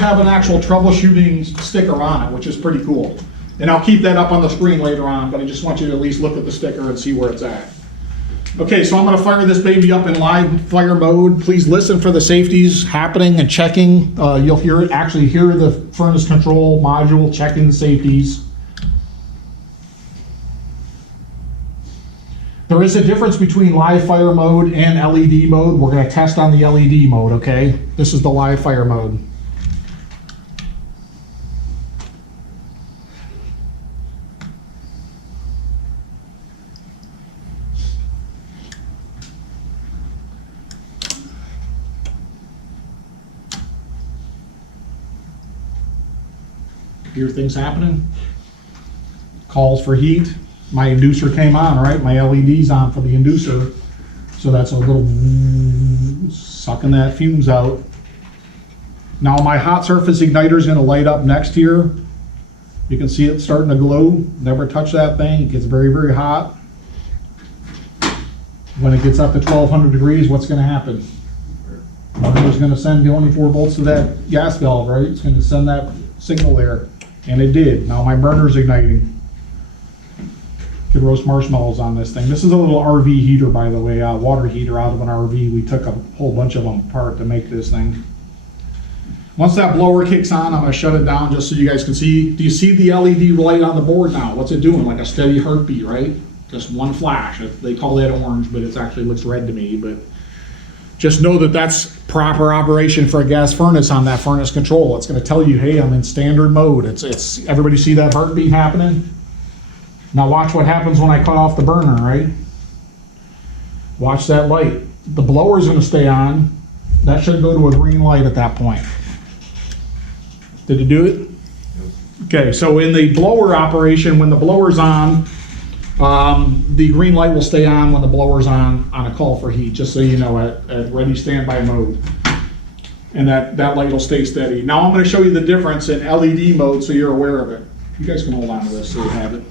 have an actual troubleshooting sticker on it, which is pretty cool. And I'll keep that up on the screen later on, but I just want you to at least look at the sticker and see where it's at. Okay, so I'm gonna fire this baby up in live fire mode. Please listen for the safeties happening and checking. You'll hear it, actually hear the furnace control module checking the safeties. There is a difference between live fire mode and LED mode. We're gonna test on the LED mode, okay? This is the live fire mode. Hear things happening. Calls for heat. My inducer came on, right? My LED's on for the inducer. So that's a little sucking that fumes out. Now my hot surface igniter is gonna light up next here. You can see it starting to glow. Never touch that thing. It gets very, very hot. When it gets up to 1200 degrees, what's gonna happen? It's gonna send 24 volts to that gas valve, right? It's gonna send that signal there. And it did. Now my burner's igniting. Could roast marshmallows on this thing. This is a little RV heater, by the way, water heater out of an RV. We took a whole bunch of them apart to make this thing. Once that blower kicks on, I'm gonna shut it down just so you guys can see. Do you see the LED light on the board now? What's it doing? Like a steady heartbeat, right? Just one flash. They call that orange, but it actually looks red to me. But just know that that's proper operation for a gas furnace on that furnace control. It's gonna tell you, hey, I'm in standard mode. It's everybody see that heartbeat happening? Now watch what happens when I cut off the burner, right? Watch that light. The blower's gonna stay on. That should go to a green light at that point. Did it do it? Okay, so in the blower operation, when the blower's on, the green light will stay on when the blower's on a call for heat, just so you know, at ready standby mode. And that light will stay steady. Now I'm gonna show you the difference in LED mode so you're aware of it. You guys can hold on to this so you have it.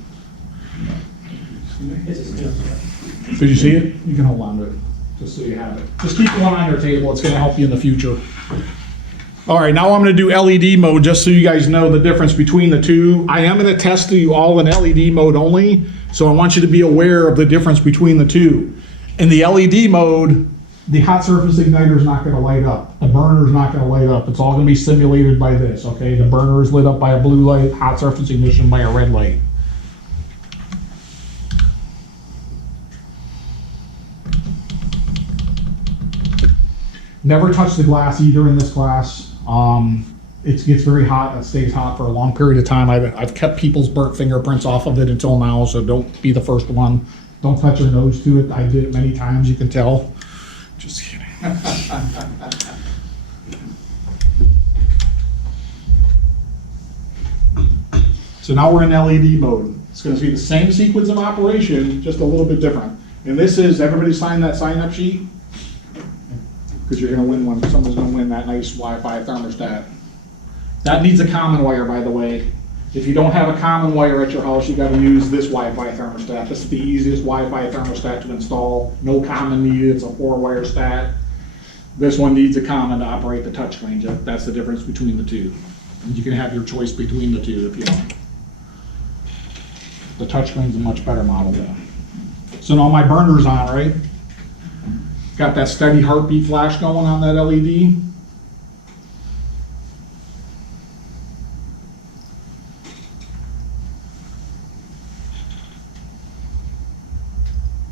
Did you see it? You can hold on to it, just so you have it. Just keep one on your table, it's gonna help you in the future. All right, now I'm gonna do LED mode just so you guys know the difference between the two. I am gonna test you all in LED mode only, so I want you to be aware of the difference between the two. In the LED mode, the hot surface igniter is not gonna light up. The burner is not gonna light up. It's all gonna be simulated by this, okay? The burner is lit up by a blue light, hot surface ignition by a red light. Never touch the glass either in this class. It gets very hot. It stays hot for a long period of time. I've kept people's burnt fingerprints off of it until now, so don't be the first one. Don't touch your nose to it. I did it many times, you can tell. Just kidding. So now we're in LED mode. It's going to be the same sequence of operation, just a little bit different. And this is, everybody sign that sign-up sheet? Because you're going to win one. Someone's going to win that nice Wi-Fi thermostat. That needs a common wire, by the way. If you don't have a common wire at your house, you got to use this Wi-Fi thermostat. This is the easiest Wi-Fi thermostat to install. No common needed. It's a 4-wire stat. This one needs a common to operate the touchscreen. That's the difference between the two. And you can have your choice between the two if you want. The touchscreen's a much better model though. So now my burner's on, right? Got that steady heartbeat flash going on that LED.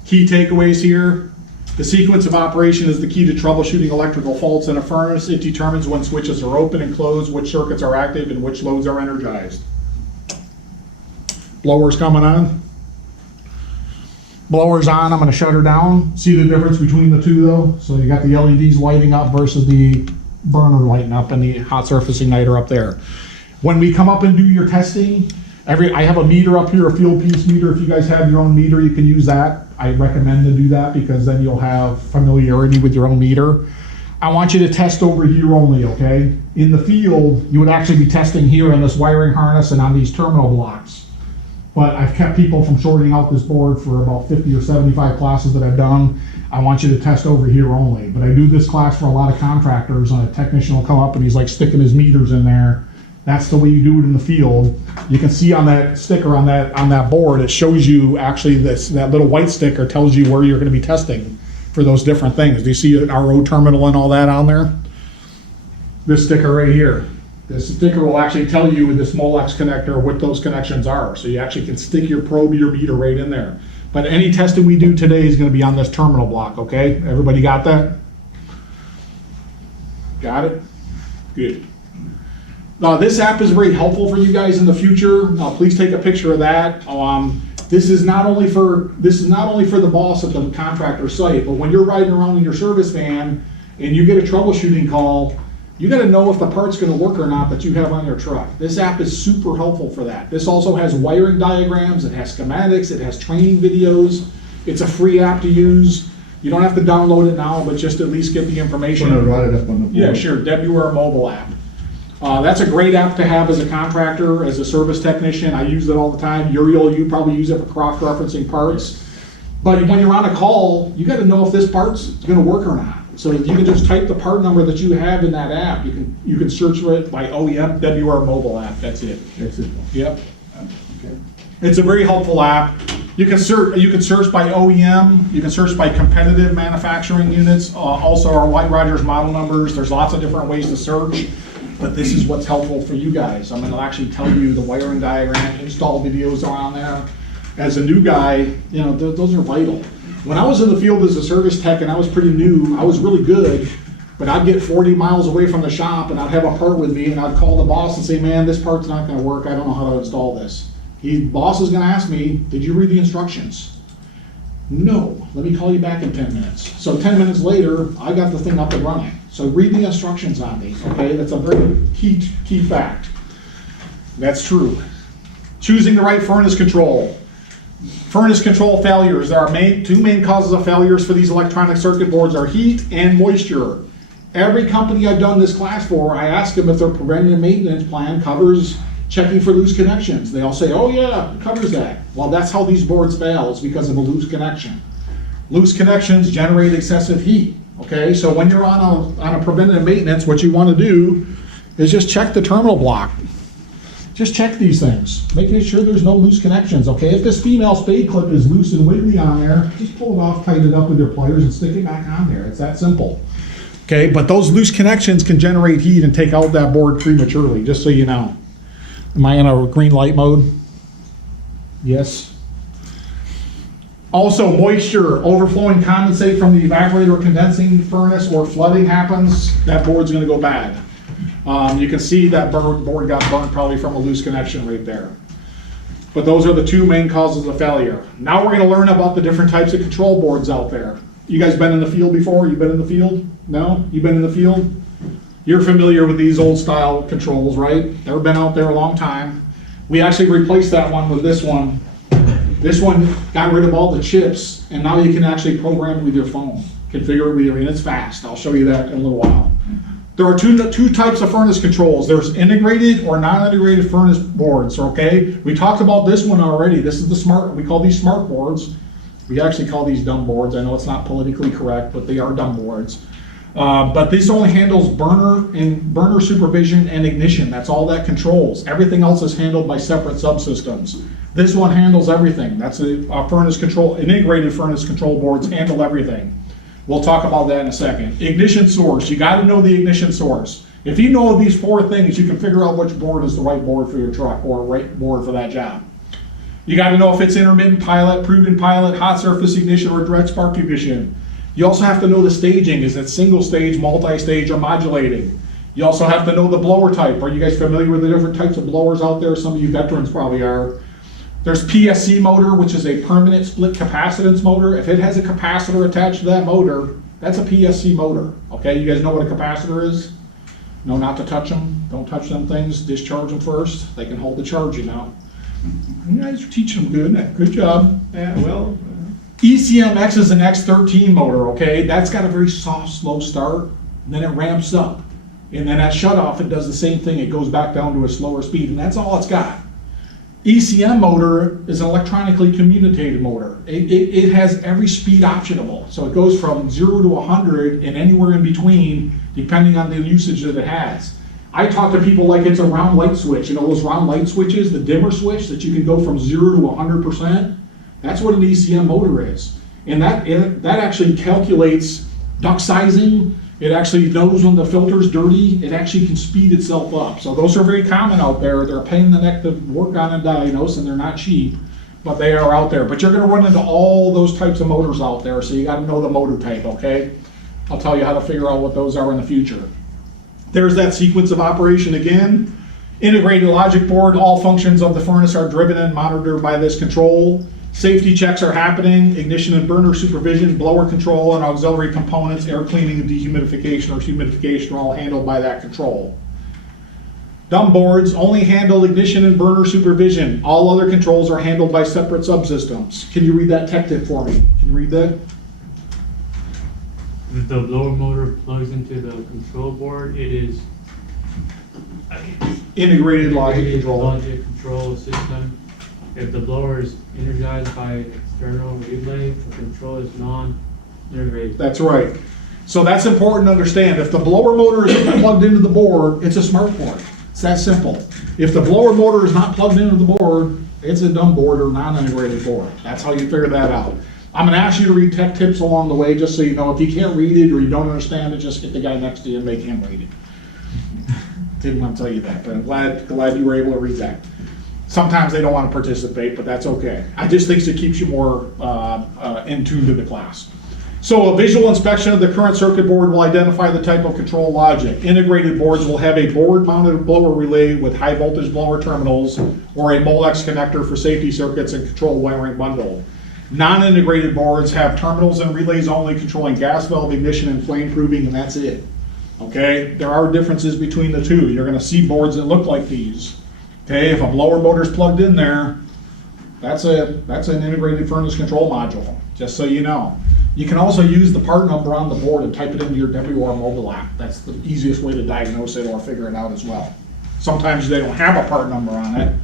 Key takeaways here. The sequence of operation is the key to troubleshooting electrical faults in a furnace. It determines when switches are open and closed, which circuits are active, and which loads are energized. Blower's coming on. Blower's on, I'm gonna shut her down. See the difference between the two though? So you got the LEDs lighting up versus the burner lighting up and the hot surface igniter up there. When we come up and do your testing, I have a meter up here, a field piece meter. If you guys have your own meter, you can use that. I recommend to do that because then you'll have familiarity with your own meter. I want you to test over here only, okay? In the field, you would actually be testing here on this wiring harness and on these terminal blocks. But I've kept people from shorting out this board for about 50 or 75 classes that I've done. I want you to test over here only. But I do this class for a lot of contractors, and a technician will come up and he's like sticking his meters in there. That's the way you do it in the field. You can see on that sticker on that board, it shows you actually that little white sticker tells you where you're going to be testing for those different things. Do you see an RO terminal and all that on there? This sticker right here. This sticker will actually tell you with this Molex connector what those connections are. So you actually can stick your probe, your meter right in there. But any testing we do today is going to be on this terminal block, okay? Everybody got that? Got it? Good. This app is very helpful for you guys in the future. Please take a picture of that. This is not only for the boss at the contractor site, but when you're riding around in your service van and you get a troubleshooting call, you got to know if the part's going to work or not that you have on your truck. This app is super helpful for that. This also has wiring diagrams, it has schematics, it has training videos. It's a free app to use. You don't have to download it now, but just at least get the information. I'm gonna write it up on the board. Yeah, sure. WR mobile app. That's a great app to have as a contractor, as a service technician. I use it all the time. Uriel, you probably use it for cross-referencing parts. But when you're on a call, you got to know if this part's going to work or not. So you can just type the part number that you have in that app. You can search for it by OEM WR mobile app. That's it. That's it. Yep. Okay. It's a very helpful app. You can search by OEM. You can search by competitive manufacturing units. Also our White Rogers model numbers. There's lots of different ways to search. But this is what's helpful for you guys. I'm going to actually tell you the wiring diagram, install videos are on there. As a new guy, you know, those are vital. When I was in the field as a service tech and I was pretty new, I was really good, but I'd get 40 miles away from the shop and I'd have a part with me and I'd call the boss and say, man, this part's not going to work. I don't know how to install this. Boss is going to ask me, did you read the instructions? No, let me call you back in 10 minutes. So 10 minutes later, I got the thing up and running. So read the instructions on these, okay? That's a very key fact. That's true. Choosing the right furnace control. Furnace control failures. There are two main causes of failures for these electronic circuit boards are heat and moisture. Every company I've done this class for, I ask them if their preventative maintenance plan covers checking for loose connections. They all say, oh yeah, it covers that. Well, that's how these boards fail, is because of a loose connection. Loose connections generate excessive heat. Okay, so when you're on a preventative maintenance, what you want to do is just check the terminal block. Just check these things, making sure there's no loose connections, okay? If this female spade clip is loose and wiggly on there, just pull it off, tighten it up with your pliers, and stick it back on there. It's that simple. Okay, but those loose connections can generate heat and take out that board prematurely, just so you know. Am I in a green light mode? Yes. Also, moisture, overflowing condensate from the evaporator or condensing furnace, or flooding happens, that board's going to go bad. You can see that board got burnt probably from a loose connection right there. But those are the two main causes of failure. Now we're going to learn about the different types of control boards out there. You guys been in the field before? You've been in the field? No? You've been in the field? You're familiar with these old style controls, right? They've been out there a long time. We actually replaced that one with this one. This one got rid of all the chips, and now you can actually program it with your phone. Configure it with your, and it's fast. I'll show you that in a little while. There are two types of furnace controls. There's integrated or non-integrated furnace boards, okay? We talked about this one already. This is the smart, we call these smart boards. We actually call these dumb boards. I know it's not politically correct, but they are dumb boards. But this only handles burner supervision and ignition. That's all that controls. Everything else is handled by separate subsystems. This one handles everything. That's a furnace control, integrated furnace control boards handle everything. We'll talk about that in a second. Ignition source, you gotta know the ignition source. If you know these four things, you can figure out which board is the right board for your truck or right board for that job. You gotta know if it's intermittent pilot, proven pilot, hot surface ignition, or direct spark ignition. You also have to know the staging. Is it single stage, multi-stage, or modulating? You also have to know the blower type. Are you guys familiar with the different types of blowers out there? Some of you veterans probably are. There's PSC motor, which is a permanent split capacitance motor. If it has a capacitor attached to that motor, that's a PSC motor. Okay, you guys know what a capacitor is? No, not to touch them. Don't touch them things. Discharge them first. They can hold the charge, you know. You guys are teaching them good. Good job. Yeah, well. ECMX is an X13 motor, okay? That's got a very soft, slow start, and then it ramps up. And then at shutoff, it does the same thing. It goes back down to a slower speed, and that's all it's got. ECM motor is an electronically communicated motor. It has every speed optionable. So it goes from 0 to 100 and anywhere in between, depending on the usage that it has. I talk to people like it's a round light switch. You know those round light switches, the dimmer switch that you can go from 0 to 100%? That's what an ECM motor is. And that actually calculates duct sizing. It actually knows when the filter's dirty. It actually can speed itself up. So those are very common out there. They're a pain in the neck to work on and diagnose, and they're not cheap, but they are out there. But you're gonna run into all those types of motors out there, so you gotta know the motor type, okay? I'll tell you how to figure out what those are in the future. There's that sequence of operation again. Integrated logic board, all functions of the furnace are driven and monitored by this control. Safety checks are happening, ignition and burner supervision, blower control, and auxiliary components, air cleaning and dehumidification or humidification are all handled by that control. Dumb boards only handle ignition and burner supervision. All other controls are handled by separate subsystems. Can you read that tech tip for me? Can you read that? If the blower motor plugs into the control board, it is Integrated logic control. Logic control system. If the blower is energized by external relay, the control is non-integrated. That's right. So that's important to understand. If the blower motor is plugged into the board, it's a smart board. It's that simple. If the blower motor is not plugged into the board, it's a dumb board or non-integrated board. That's how you figure that out. I'm gonna ask you to read tech tips along the way, just so you know. If you can't read it or you don't understand it, just get the guy next to you and make him read it. Didn't want to tell you that, but I'm glad you were able to read that. Sometimes they don't want to participate, but that's okay. I just think it keeps you more in tune to the class. So a visual inspection of the current circuit board will identify the type of control logic. Integrated boards will have a board-mounted blower relay with high voltage blower terminals or a Molex connector for safety circuits and control wiring bundle. Non-integrated boards have terminals and relays only controlling gas valve ignition and flame proving, and that's it. Okay, there are differences between the two. You're gonna see boards that look like these. Okay, if a blower motor's plugged in there, that's an integrated furnace control module, just so you know. You can also use the part number on the board and type it into your WR mobile app. That's the easiest way to diagnose it or figure it out as well. Sometimes they don't have a part number on it.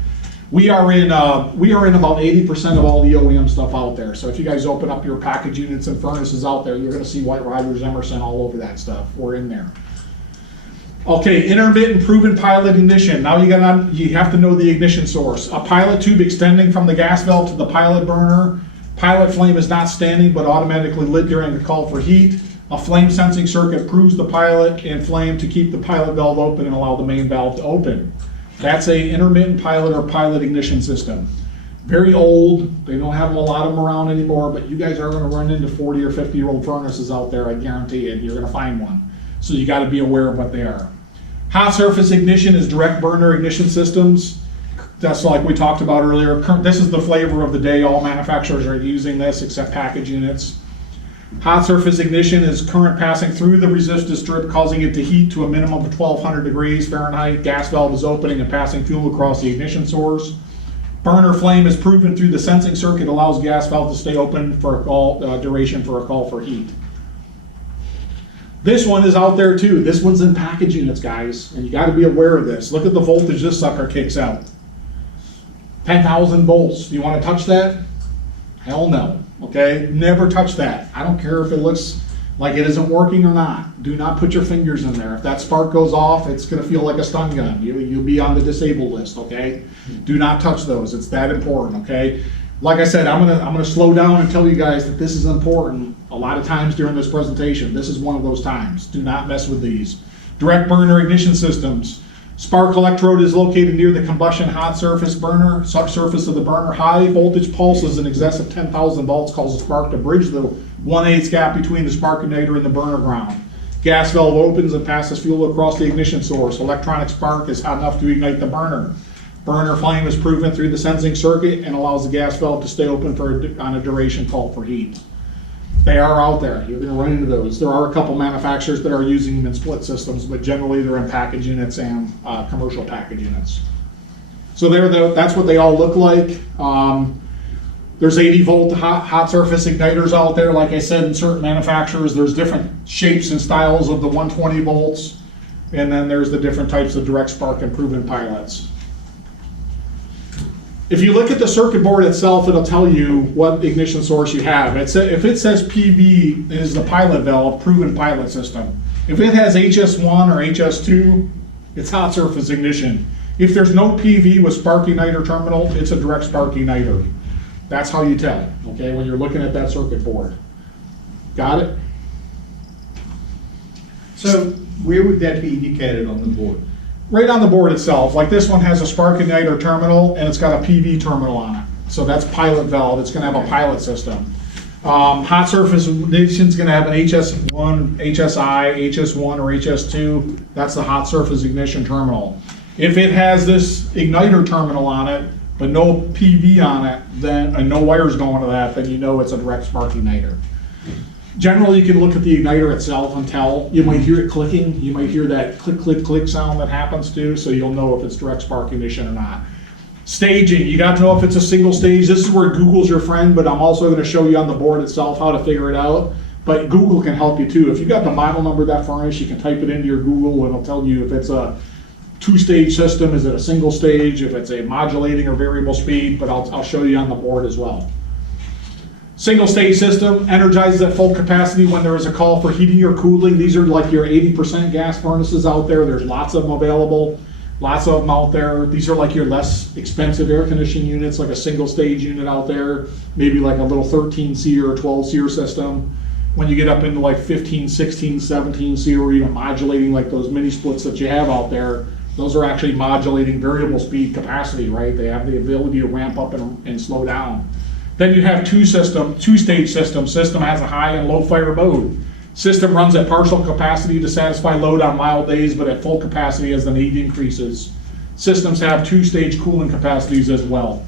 We are in about 80% of all the OEM stuff out there. So if you guys open up your package units and furnaces out there, you're gonna see White Rogers, Emerson all over that stuff. We're in there. Okay, intermittent proven pilot ignition. Now you have to know the ignition source. A pilot tube extending from the gas valve to the pilot burner. Pilot flame is not standing but automatically lit during the call for heat. A flame sensing circuit proves the pilot and flame to keep the pilot valve open and allow the main valve to open. That's a intermittent pilot or pilot ignition system. Very old, they don't have a lot of them around anymore, but you guys are gonna run into 40 or 50-year-old furnaces out there, I guarantee it, you're gonna find one. So you gotta be aware of what they are. Hot surface ignition is direct burner ignition systems. That's like we talked about earlier. This is the flavor of the day. All manufacturers are using this except package units. Hot surface ignition is current passing through the resistor strip, causing it to heat to a minimum of 1200 degrees Fahrenheit. Gas valve is opening and passing fuel across the ignition source. Burner flame is proven through the sensing circuit, allows gas valve to stay open for a call duration for a call for heat. This one is out there too. This one's in package units, guys, and you got to be aware of this. Look at the voltage this sucker kicks out. 10,000 volts. Do you want to touch that? Hell no. Okay, never touch that. I don't care if it looks like it isn't working or not. Do not put your fingers in there. If that spark goes off, it's going to feel like a stun gun. You'll be on the disabled list. Okay, do not touch those. It's that important. Okay, like I said, I'm gonna slow down and tell you guys that this is important. A lot of times during this presentation, this is one of those times. Do not mess with these. Direct burner ignition systems. Spark electrode is located near the combustion hot surface burner, subsurface of the burner. High voltage pulses in excess of 10,000 volts cause the spark to bridge the 1/8 gap between the spark igniter and the burner ground. Gas valve opens and passes fuel across the ignition source. Electronic spark is hot enough to ignite the burner. Burner flame is proven through the sensing circuit and allows the gas valve to stay open on a duration called for heat. They are out there. You're going to run into those. There are a couple manufacturers that are using them in split systems, but generally they're in package units and commercial package units. So that's what they all look like. There's 80 volt hot surface igniters out there. Like I said, in certain manufacturers, there's different shapes and styles of the 120 volts. And then there's the different types of direct spark and proven pilots. If you look at the circuit board itself, it'll tell you what ignition source you have. If it says PV is the pilot valve, proven pilot system. If it has HS1 or HS2, it's hot surface ignition. If there's no PV with spark igniter terminal, it's a direct spark igniter. That's how you tell, okay, when you're looking at that circuit board. Got it? So where would that be indicated on the board? Right on the board itself, like this one has a spark igniter terminal and it's got a PV terminal on it. So that's pilot valve, it's gonna have a pilot system. Hot surface ignition's gonna have an HS1, HSI, HS1 or HS2, that's the hot surface ignition terminal. If it has this igniter terminal on it, but no PV on it, then, and no wires going to that, then you know it's a direct spark igniter. Generally, you can look at the igniter itself and tell. You might hear it clicking. You might hear that click, click, click sound that happens too, so you'll know if it's direct spark ignition or not. Staging, you got to know if it's a single stage. This is where Google's your friend, but I'm also going to show you on the board itself how to figure it out. But Google can help you too. If you got the model number of that furnace, you can type it into your Google and it'll tell you if it's a two-stage system, is it a single stage, if it's a modulating or variable speed, but I'll show you on the board as well. Single stage system energizes at full capacity when there is a call for heating or cooling. These are like your 80% gas furnaces out there. There's lots of them available, lots of them out there. These are like your less expensive air conditioning units, like a single stage unit out there, maybe like a little 13 SEER or 12 SEER system. When you get up into like 15, 16, 17 SEER or even modulating like those mini splits that you have out there, those are actually modulating variable speed capacity, right? They have the ability to ramp up and slow down. Then you have two-stage system. System has a high and low fire mode. System runs at partial capacity to satisfy load on mild days, but at full capacity as the need increases. Systems have two-stage cooling capacities as well.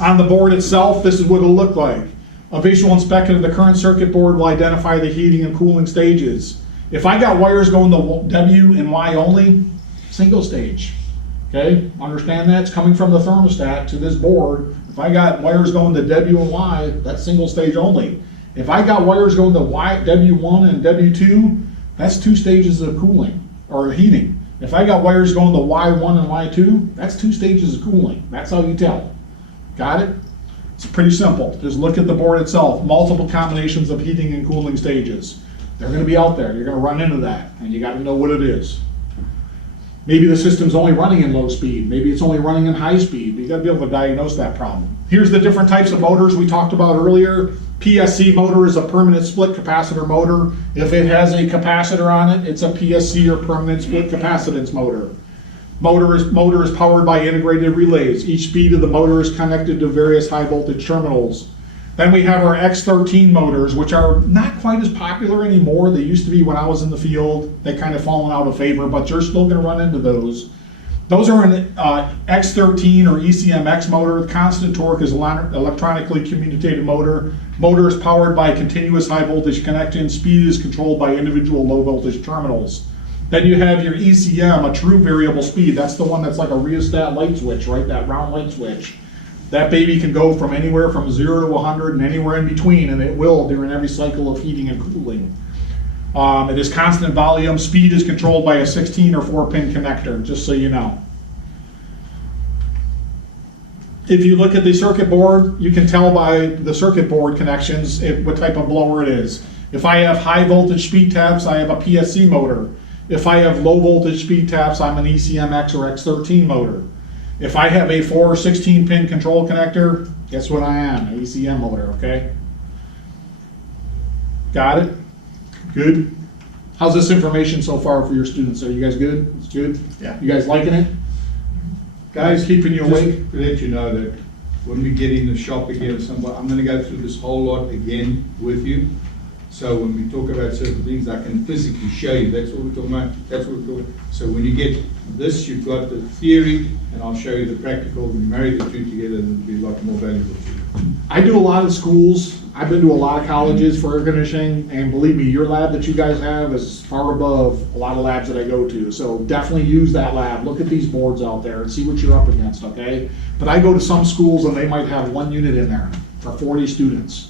On the board itself, this is what it'll look like. A visual inspection of the current circuit board will identify the heating and cooling stages. If I got wires going to W and Y only, single stage. Okay, understand that? It's coming from the thermostat to this board. If I got wires going to W and Y, that's single stage only. If I got wires going to W1 and W2, that's two stages of cooling or heating. If I got wires going to Y1 and Y2, that's two stages of cooling. That's how you tell. Got it? It's pretty simple. Just look at the board itself. Multiple combinations of heating and cooling stages. They're going to be out there. You're going to run into that, and you got to know what it is. Maybe the system's only running in low speed. Maybe it's only running in high speed. You got to be able to diagnose that problem. Here's the different types of motors we talked about earlier. PSC motor is a permanent split capacitor motor. If it has a capacitor on it, it's a PSC or permanent split capacitance motor. Motor is powered by integrated relays. Each speed of the motor is connected to various high voltage terminals. Then we have our X13 motors, which are not quite as popular anymore. They used to be when I was in the field. They kind of fallen out of favor, but you're still going to run into those. Those are an X13 or ECMX motor. Constant torque is an electronically commutated motor. Motor is powered by continuous high voltage connection. Speed is controlled by individual low voltage terminals. Then you have your ECM, a true variable speed. That's the one that's like a rheostat light switch, right? That round light switch. That baby can go from anywhere from 0 to 100 and anywhere in between, and it will during every cycle of heating and cooling. It is constant volume. Speed is controlled by a 16 or 4-pin connector, just so you know. If you look at the circuit board, you can tell by the circuit board connections what type of blower it is. If I have high voltage speed taps, I have a PSC motor. If I have low voltage speed taps, I'm an ECMX or X13 motor. If I have a 4 or 16 pin control connector, guess what I am? An ECM motor, okay? Got it? Good? How's this information so far for your students? Are you guys good? It's good? Yeah. You guys liking it? Guys keeping you awake? Just to let you know that when we get in the shop again, I'm going to go through this whole lot again with you. So when we talk about certain things, I can physically show you. That's what we're talking about. That's what we're talking about. So when you get this, you've got the theory, and I'll show you the practical. When you marry the two together, it'll be a lot more valuable to you. I do a lot of schools. I've been to a lot of colleges for air conditioning, and believe me, your lab that you guys have is far above a lot of labs that I go to. So definitely use that lab. Look at these boards out there and see what you're up against, okay? But I go to some schools and they might have one unit in there for 40 students.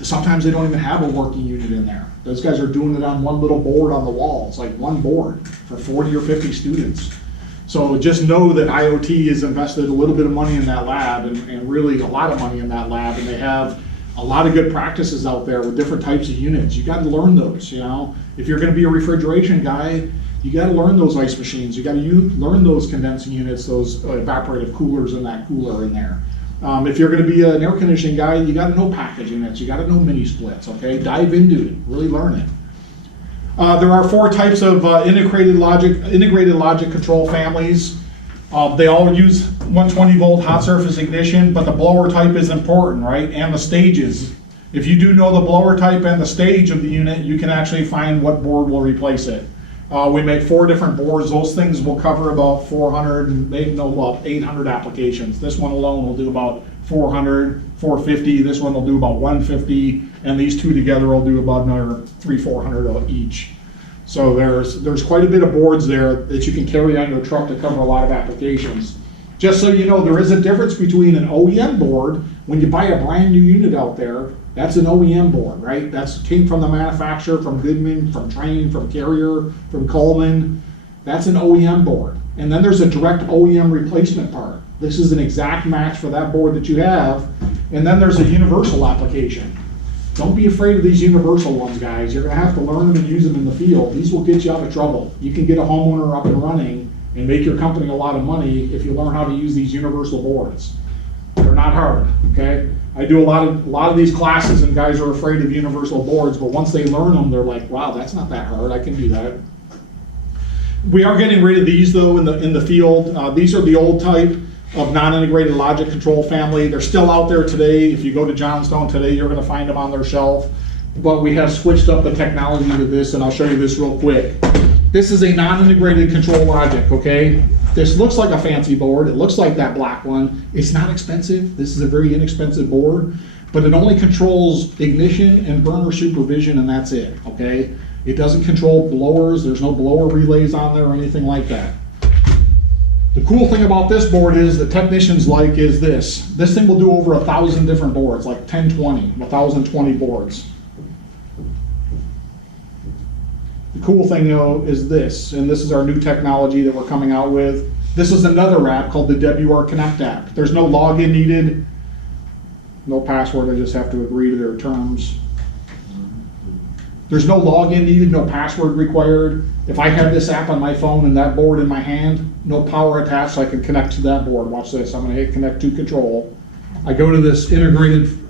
Sometimes they don't even have a working unit in there. Those guys are doing it on one little board on the wall. It's like one board for 40 or 50 students. So just know that IoT has invested a little bit of money in that lab and really a lot of money in that lab, and they have a lot of good practices out there with different types of units. You gotta learn those, you know? If you're gonna be a refrigeration guy, you gotta learn those ice machines. You gotta learn those condensing units, those evaporative coolers in that cooler in there. If you're gonna be an air conditioning guy, you gotta know package units, you gotta know mini splits, okay? Dive into it, really learn it. There are 4 types of integrated logic control families. They all use 120 volt hot surface ignition, but the blower type is important, right? And the stages. If you do know the blower type and the stage of the unit, you can actually find what board will replace it. We make 4 different boards. Those things will cover about 400 and maybe about 800 applications. This one alone will do about 400, 450. This one will do about 150, and these 2 together will do about another 300-400 each. So there's quite a bit of boards there that you can carry on your truck to cover a lot of applications. Just so you know, there is a difference between an OEM board. When you buy a brand new unit out there, that's an OEM board, right? That's came from the manufacturer, from Goodman, from Trane, from Carrier, from Coleman. That's an OEM board. And then there's a direct OEM replacement part. This is an exact match for that board that you have. And then there's a universal application. Don't be afraid of these universal ones, guys. You're gonna have to learn them and use them in the field. These will get you out of trouble. You can get a homeowner up and running and make your company a lot of money if you learn how to use these universal boards. They're not hard, okay? I do a lot of these classes and guys are afraid of universal boards, but once they learn them, they're like, wow, that's not that hard, I can do that. We are getting rid of these though in the field. These are the old type of non-integrated logic control family. They're still out there today. If you go to Johnstone today, you're gonna find them on their shelf. But we have switched up the technology to this, and I'll show you this real quick. This is a non-integrated control logic, okay? This looks like a fancy board. It looks like that black one. It's not expensive. This is a very inexpensive board, but it only controls ignition and burner supervision, and that's it, okay? It doesn't control blowers. There's no blower relays on there or anything like that. The cool thing about this board is the technicians like is this. This thing will do over 1,000 different boards, like 1,020 boards. The cool thing though is this, and this is our new technology that we're coming out with. This is another app called the WR Connect app. There's no login needed, no password, I just have to agree to their terms. There's no login needed, no password required. If I have this app on my phone and that board in my hand, no power attached, so I can connect to that board. Watch this, I'm gonna hit connect to control. I go to this integrated